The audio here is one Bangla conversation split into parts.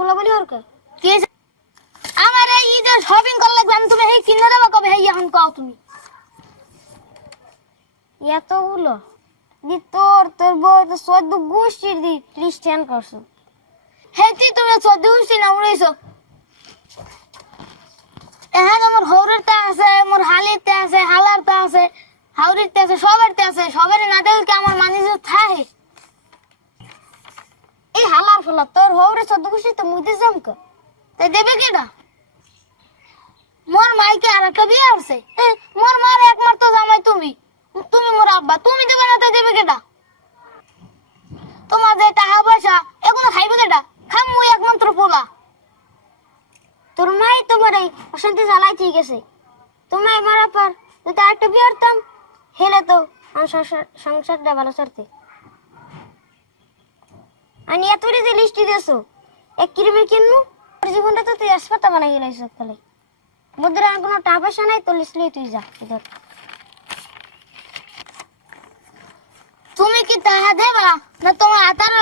গুলো বলি ওরকে কে? আমার এই শপিং আমি তুমি কিনে দেবো কবে? এখন কও তুমি। এতগুলো। দি তোর তোর দি করছ। হেতি না উড়েছো এখন আমার হৌরের তা আছে আমার হালির তা আছে হালার তা আছে হাউরির তে আছে সবার তে আছে সবার না কি আমার মানুষ থাকে এই হালার ফলা তোর হৌরে গোষ্ঠী তো মুই দিয়ে যাম কে তাই দেবে কেডা মোর মাইকে আর একটা বিয়ে এ, মোর মার একমাত্র জামাই তুমি। তুমি মোর আব্বা তুমি দেবে না তাই দেবে কেডা তোমার যে টাকা পয়সা এগুলো খাইবে কেডা খাম মুই একমাত্র পোলা। তোর মাই তোমার এই অশান্তি জ্বালাই ঠিক আছে তোমার মারা পর যদি আরেকটা বিয়ে করতাম হেলে তো সংসারটা ভালো চলতে। আমি এত যে লিস্টি দিয়েছ। এক কিরমের কিনবো তোর জীবনটা তো তুই হাসপাতাল বানাই গেলে সকালে মুদ্রা আর কোনো টাকা পয়সা নাই, তো লিস্ট লিয়ে তুই যা ইধর তুমি কি টাকা দেবা, না তোমার হাতার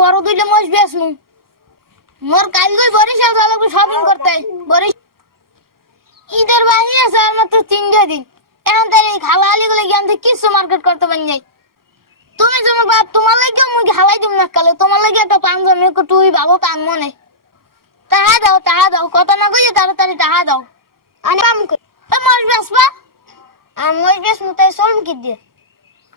বড় দুইটা মোষ বেসমু মোর কালকে বরিশাল যাব শপিং করতে বরিশ। ঈদের বাহিনী আছে আর মাত্র তিনটে দিন। এখন তাই এই খালাহালি গুলো জ্ঞান থেকে কিছু মার্কেট করতে পারি নাই। তুমি তোমার বাপ তোমার লাগে মুই হালাই দিব না কালে। তোমার লাগে একটা পাঞ্জাবি একটু তুই ভাবো কাম মনে। তাহা দাও তাহা দাও। কত না কইয়ে তাড়াতাড়ি টাহা দাও। আমি কামকে এ মোষ বেসবা আর মই বেশ মতো চলম কি দিয়ে।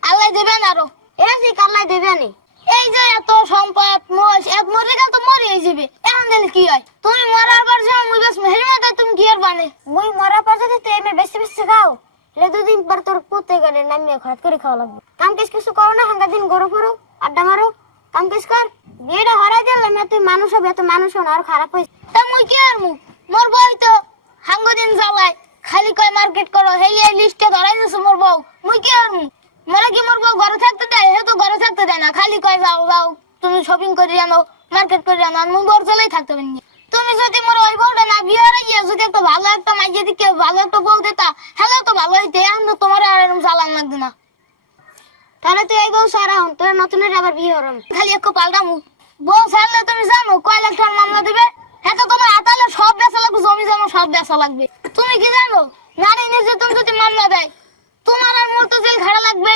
আল্লাহ দেবেন আরও এরা যে দেবে নি। এই যে এত সম্পদ মোষ এক মরে গেল তো মরে যাবে। এখন দিলে কি হয়? তুমি মরার পর যখন মুই বেশ মেহের তুমি কি আর বানে? মই মরা পর যদি এমনি বেশি বেশি খাও। তাহলে দুদিন পর তোর পুতে গেলে নামিয়ে খরচ করে খাওয়া লাগবে। কাম কাজ কিছু করো না, হাঙ্গা দিন গরো ফরো আড্ডা মারো, কাম কাজ কর। বিয়েটা হরাই দিলাম তুই মানুষ হবে, এত মানুষ হন, আর খারাপ হয়েছে। তা মুই কি আর মু মোর বই তো হাঙ্গ দিন জ্বালায় খালি কয় মার্কেট করো হেই এই লিস্টে ধরাই দিছে মোর বউ। মুই কি আর মু মোরা কি মোর বউ ঘরে থাকতে দেয়? হে তো ঘরে থাকতে দেয় না। খালি কয়, যাও যাও, তুমি শপিং করে আনো মার্কেট করে আনো, আর মুই বর চলেই থাকতে পারি। তুমি যদি মোর ওই বউটা না বিয়ে গিয়ে যদি একটা ভালো একটা মাইয়ে দিকে, ভালো একটা বউ ভালো হইতে তোমার আর এরকম জ্বালান লাগবে না। তাহলে তুই বউ সারা হন, তোর নতুনের আবার বিয়ে হরম। খালি একটু পাল্টামু বউ ছাড়লে তুমি জানো, কয় লাখ টাকার মামলা দিবে? হ্যাঁ তো তোমার হাতালে সব বেচা লাগবে, জমি জমা সব বেচা লাগবে। তুমি কি জানো, নারী নির্যাতন যদি মামলা দেয়, তোমার আর মোর তো জেল খাড়া লাগবে।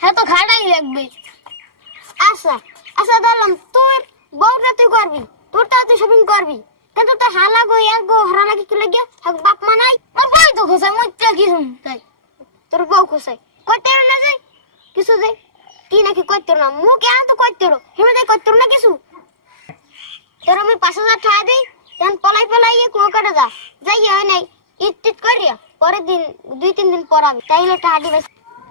হ্যাঁ তো খাড়াই লাগবে। আচ্ছা আচ্ছা ধরলাম, তোর বউটা তুই করবি তোর তা তুই শপিং করবি। কিন্তু তোর হালা গো এক গো হরা লাগি কি লাগে হাক বাপ মা নাই। মোর বই তো খোঁসায় মুচ্চা কি শুন তাই? তোর বউ খুশাই করতে না যাই কিছু যাই কি নাকি করতে না? মুখ এত তো করতে রো হেমে যাই না কিছু? তোর আমি পাঁচ হাজার টাকা দিই এখন পলাই পলাই গিয়ে কুয়ো কাটা যা। যাই হয় নাই? ইট টিট করিয়া পরের দিন, দুই, তিন দিন পর আমি তাইলে টাকা দিবে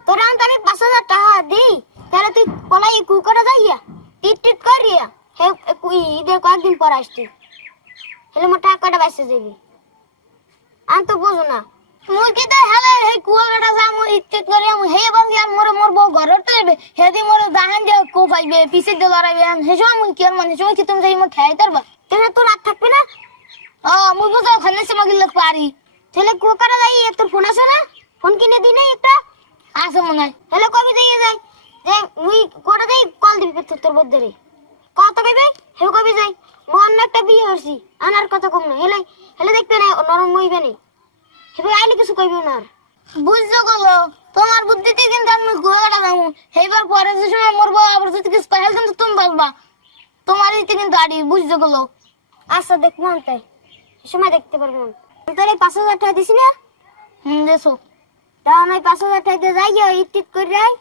তোর আমি পাঁচ হাজার টাকা দিই তাহলে তুই পলাই কুয়ো কাটা যাইয়া টিট টিট করিয়া হে কুই- কয়েকদিন পর আসতি হেলে মোর টাকা কটা বাইসে যাবি? আমি তো বুঝো না। কি তাই হেলে হে কুয়াকাটা যা মুই ইচ্ছেত করে আমি হে বাকি আর মোরে মোর বউ ঘরে তো যাবে হে দি মোরে দাহান যে কো পাইবে পিছে দিয়ে লড়াইবে আমি হে সময় মুই কি আর মানে? সময় কি তুমি যাই মোর খেয়াই তারবা তাহলে তোর রাত থাকবে না? ও মুই বুঝাও খানে সে মাগিল পারি। ছেলে কুয়াকাটা যাই তোর ফোন আছে না? ফোন কিনে দি নাই একটা? আছে মনে হয়। হেলে কবে যাই যাই? যে মুই কোটা দেই কল দিবি তোর বদ্ধরে কত কইবে হে কবে যাই? মন একটা বিয়ে হরছি আনার কথা কম না। হেলে হেলে দেখবে না নরম হইবে না। হেবে আইলে কিছু কইবে না আর। বুঝছ গলো, তোমার বুদ্ধিতে কিন্তু আমি কুয়াকাটা যাব। সেইবার পরে যে সময় মরবো, আবার যদি কিছু কহেল কিন্তু তুমি বলবা। তোমার ইতে কিন্তু আড়ি, বুঝছ গলো। আচ্ছা দেখ মন তাই। সময় দেখতে পারব মন। তোর পাঁচ হাজার টাকা দিছি না? হুম, দেছো। তা আমি পাঁচ হাজার টাকা দিয়ে যাই ইট টিট করে যাই।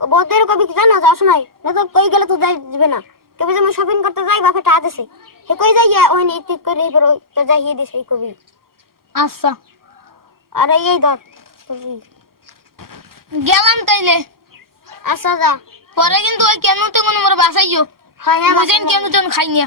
বদ্ধের কবি জানো যাও সময়। না তো কই গেলে তো যাই, দিবে না। কবে যে শপিং করতে যাই বাপে টা দিছে হে কই যাই ওই নি ঠিক করে এই পরে তো যাই হিয়ে দিছে এই কবি। আচ্ছা। আর এই ধর কবি। গেলাম তাইলে। আচ্ছা যা। পরে কিন্তু ওই কেন তো কোনো মোর বাসাইও হ্যাঁ বুঝেন কেন তো খাই নিয়া।